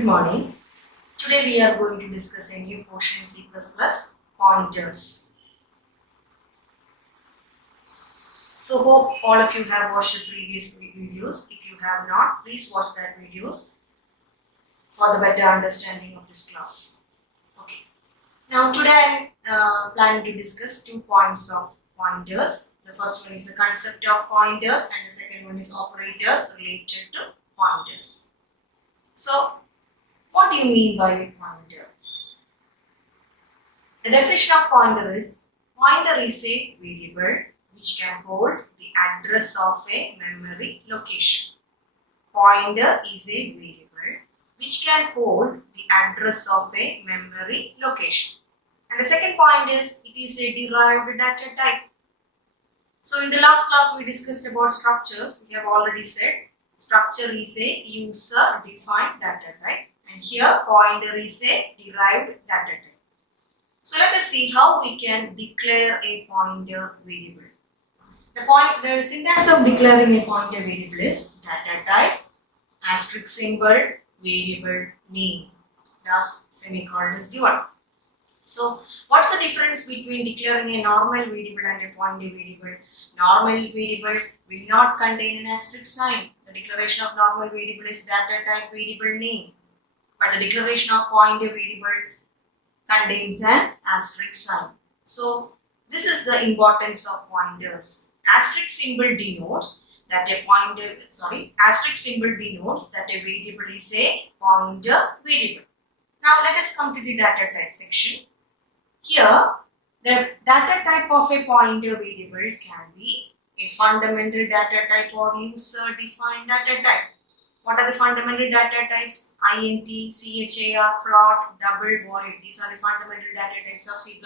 Good morning. Today we are going to discuss a new portion C++ pointers. So hope all of you have watched the previous videos. If you have not, please watch that videos for the better understanding of this class. Okay. Now today I am planning to discuss 2 points of pointers. The first one is the concept of pointers and the second one is operators related to pointers. So what do you mean by a pointer? The definition of pointer is a variable which can hold the address of a memory location. Pointer is a variable which can hold the address of a memory location. And the second point is it is a derived data type. So in the last class we discussed about structures. We have already said structure is a user defined data type and here pointer is a derived data type. So let us see how we can declare a pointer variable. The syntax of declaring a pointer variable is data type, asterisk symbol, variable name. Last semicolon is given. So what's the difference between declaring a normal variable and a pointer variable? Normal variable will not contain an asterisk sign. The declaration of normal variable is data type, variable name. But the declaration of pointer variable contains an asterisk sign. So this is the importance of pointers. Asterisk symbol denotes that a variable is a pointer variable. Now let us come to the data type section. Here the data type of a pointer variable can be a fundamental data type or user defined data type. What are the fundamental data types? Int, char, float, double, void. These are the fundamental data types of C++.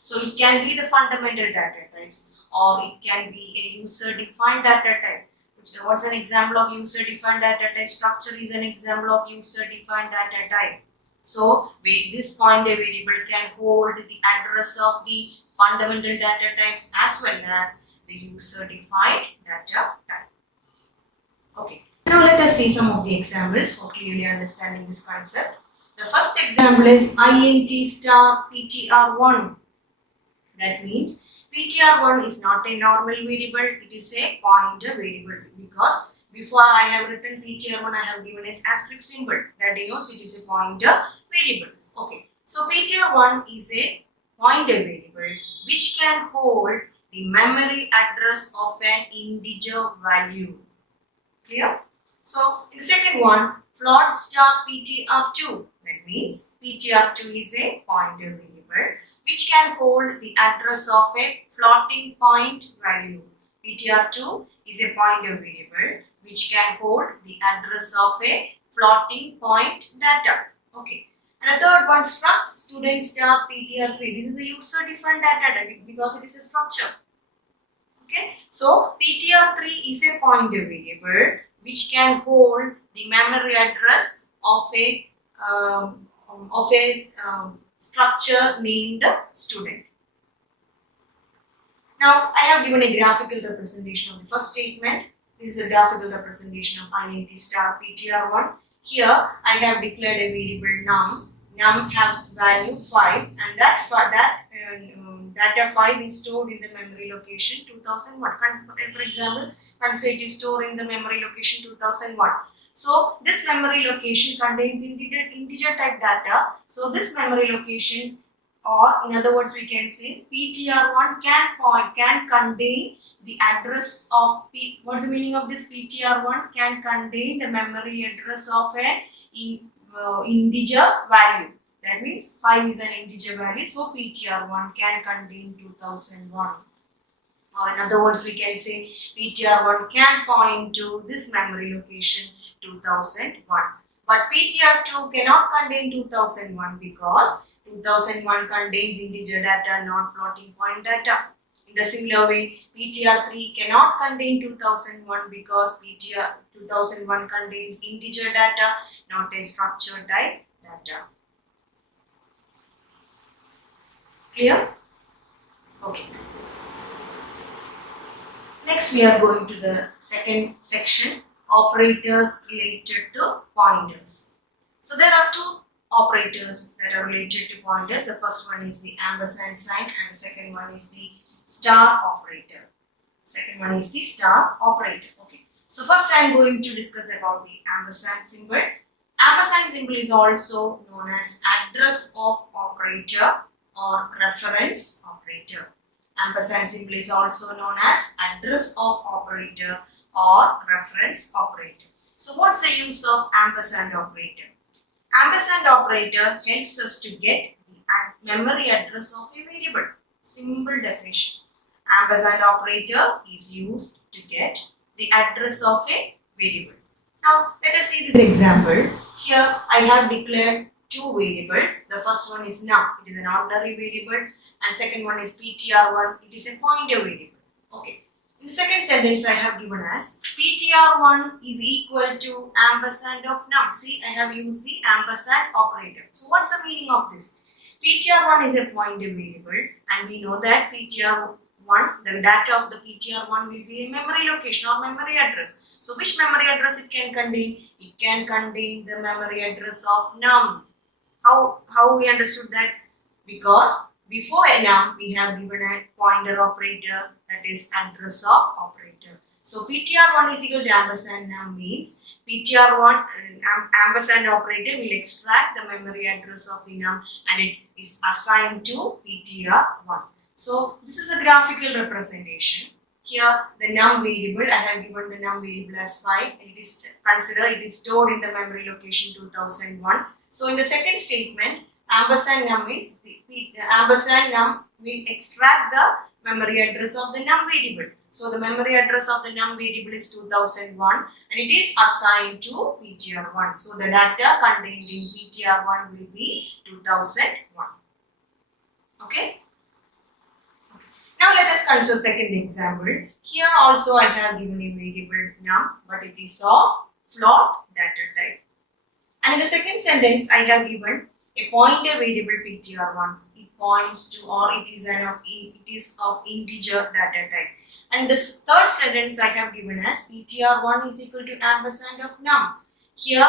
So it can be the fundamental data types or it can be a user-defined data type. What's an example of user-defined data type? Structure is an example of user-defined data type. So this pointer variable can hold the address of the fundamental data types as well as the user-defined data type. Okay. Now let us see some of the examples for clearly understanding this concept. The first example is int star ptr1. That means ptr1 is not a normal variable, it is a pointer variable because before I have written ptr1 I have given as asterisk symbol that denotes it is a pointer variable. Okay, so ptr1 is a pointer variable which can hold the memory address of an integer value. Clear? So in the second one, float star ptr2. That means ptr2 is a pointer variable which can hold the address of a floating point value. ptr2 is a pointer variable which can hold the address of a floating point data. Okay. And the third one, struct student star ptr3. This is a user defined data type because it is a structure. Okay. So ptr3 is a pointer variable which can hold the memory address of a structure named student. Now I have given a graphical representation of the first statement. This is a graphical representation of int star ptr1. Here I have declared a variable num. Num have value 5 and that data 5 is stored in the memory location 2001. For example, consider it is stored in the memory location 2001. So this memory location contains integer type data. So this memory location, or in other words we can say ptr1 can contain the address of what's the meaning of this? ptr1 can contain the memory address of an integer value. That means 5 is an integer value, so ptr1 can contain 2001. Or in other words, we can say ptr1 can point to this memory location 2001. But ptr2 cannot contain 2001 because 2001 contains integer data, not floating point data. In the similar way, ptr3 cannot contain 2001 because 2001 contains integer data, not a structure type data. Clear? Okay. Next we are going to the second section, operators related to pointers. So there are two operators that are related to pointers. The first one is the ampersand sign and the second one is the star operator. Second one is the star operator. Okay. So first I am going to discuss about the ampersand symbol. Ampersand symbol is also known as address of operator or reference operator. Ampersand symbol is also known as address of operator or reference operator. So what's the use of ampersand operator? Ampersand operator helps us to get the memory address of a variable. Simple definition. Ampersand operator is used to get the address of a variable. Now let us see this example. Here I have declared two variables. The first one is num. It is an ordinary variable, and second one is ptr1. It is a pointer variable. Okay. In the second sentence I have given as ptr1 is equal to ampersand of num. See, I have used the ampersand operator. So what's the meaning of this? ptr1 is a pointer variable, and we know that ptr1, the data of the ptr1 will be a memory location or memory address. So which memory address it can contain? It can contain the memory address of num. How we understood that? Because before num we have given a pointer operator, that is address of operator. So ptr1 is equal to ampersand num means ptr1 ampersand operator will extract the memory address of the num and it is assigned to ptr1. So this is a graphical representation. Here the num variable, I have given the num variable as 5 and it is considered it is stored in the memory location 2001. So in the second statement, ampersand num means the ampersand num will extract the memory address of the num variable. So the memory address of the num variable is 2001 and it is assigned to ptr1. So the data contained in ptr1 will be 2001. Okay. Now let us consider second example. Here also I have given a variable num, but it is of float data type. And in the second sentence I have given a pointer variable ptr1. It points to or it is of integer data type. And this third sentence I have given as ptr1 is equal to ampersand of num. Here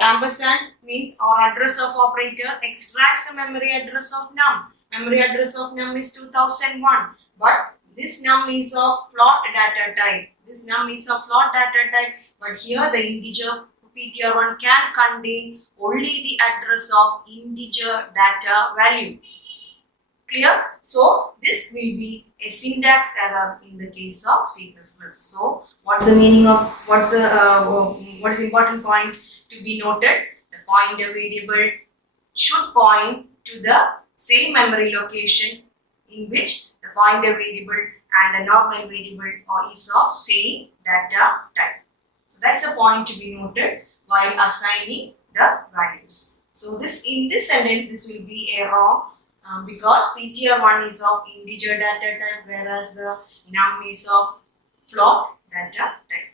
ampersand means or address of operator extracts the memory address of num. Memory address of num is 2001, but this num is of float data type. This num is of float data type, but here the integer ptr1 can contain only the address of integer data value. Clear? So this will be a syntax error in the case of C++. So what's the meaning of what is important point to be noted? The pointer variable should point to the same memory location in which the pointer variable and the normal variable is of same data type. So that's a point to be noted while assigning the values. So in this sentence this will be a wrong because ptr1 is of integer data type whereas the num is of float data type.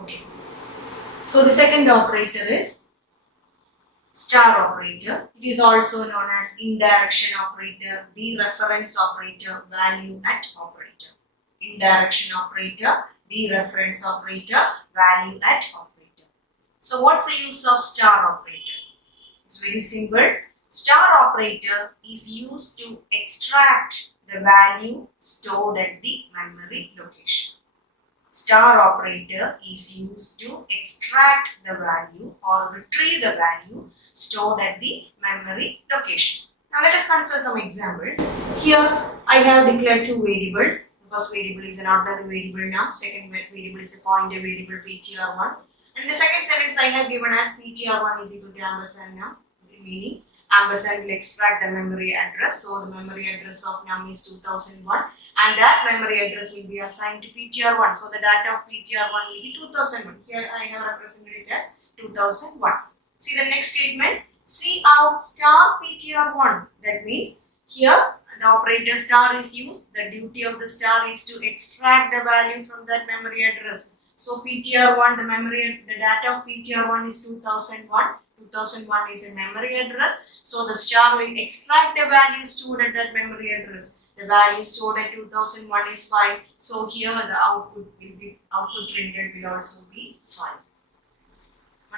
Okay. So the second operator is star operator. It is also known as indirection operator, dereference operator, value at operator. Indirection operator, dereference operator, value at operator. So what's the use of star operator? It's very simple. Star operator is used to extract the value stored at the memory location. Star operator is used to extract the value or retrieve the value stored at the memory location. Now let us consider some examples. Here I have declared two variables. The first variable is an ordinary variable num. Second variable is a pointer variable ptr1. And the second sentence I have given as ptr1 is equal to ampersand num, meaning ampersand will extract the memory address. So the memory address of num is 2001 and that memory address will be assigned to ptr1. So the data of ptr1 will be 2001. Here I have represented it as 2001. See the next statement, cout star ptr1. That means here the operator star is used. The duty of the star is to extract the value from that memory address. So ptr1, the data of ptr1 is 2001. 2001 is a memory address. So the star will extract the value stored at that memory address. The value stored at 2001 is 5. So here the output printed will also be 5.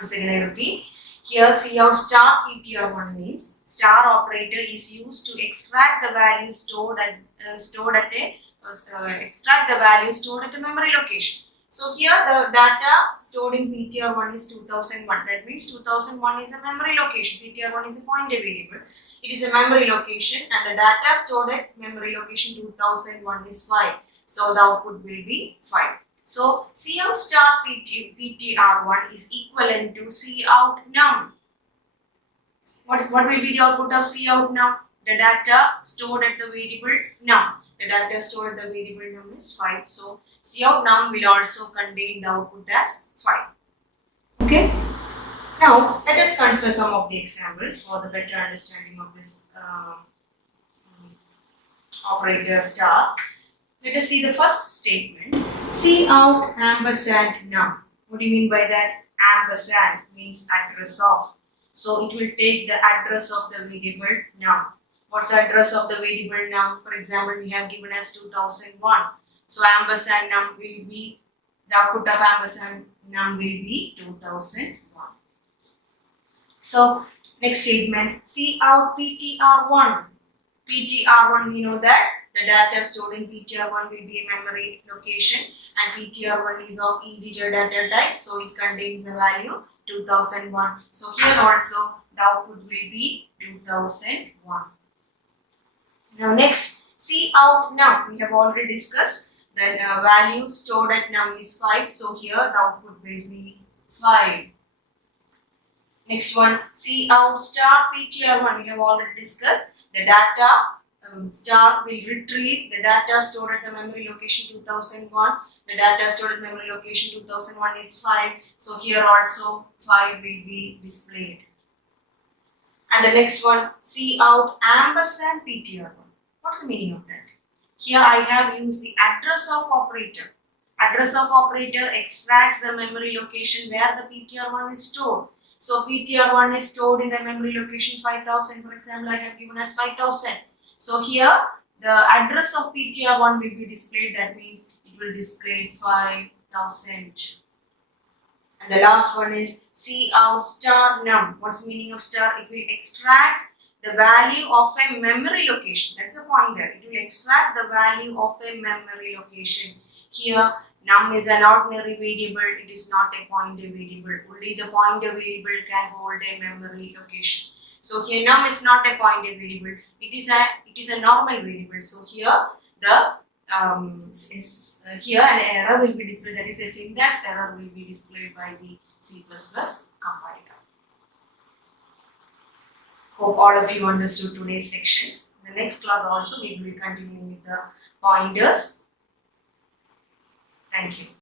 Once again I repeat. Here cout star ptr1 means star operator is used to extract the value stored at a memory location. So here the data stored in ptr1 is 2001. That means 2001 is a memory location. ptr1 is a pointer variable. It is a memory location and the data stored at memory location 2001 is 5. So the output will be 5. So cout star ptr1 is equivalent to cout num. What will be the output of cout num? The data stored at the variable num. The data stored at the variable num is 5. So cout num will also contain the output as 5. Okay. Now let us consider some of the examples for the better understanding of this operator star. Let us see the first statement. Cout ampersand num. What do you mean by that? Ampersand means address of. So it will take the address of the variable num. What's the address of the variable num? For example, we have given as 2001. So ampersand num will be, the output of ampersand num will be 2001. So next statement, cout ptr1. ptr1 we know that the data stored in ptr1 will be a memory location and ptr1 is of integer data type, so it contains the value 2001. So here also the output will be 2001. Now next, cout num. We have already discussed that value stored at num is 5. So here the output will be 5. Next one, cout star ptr1. We have already discussed the data star will retrieve the data stored at the memory location 2001. The data stored at memory location 2001 is 5. So here also 5 will be displayed. And the next one, cout ampersand ptr1. What's the meaning of that? Here I have used the address of operator. Address of operator extracts the memory location where the ptr1 is stored. So ptr1 is stored in the memory location 5000. For example, I have given as 5000. So here the address of ptr1 will be displayed. That means it will display 5000. And the last one is cout star num. What's the meaning of star? It will extract the value of a memory location. That's a pointer. It will extract the value of a memory location. Here num is an ordinary variable. It is not a pointer variable. Only the pointer variable can hold a memory location. So here num is not a pointer variable. It is a normal variable. So here the here an error will be displayed. That is a syntax error will be displayed by the C++ compiler. Hope all of you understood today's sections. In the next class also we will continue with the pointers. Thank you.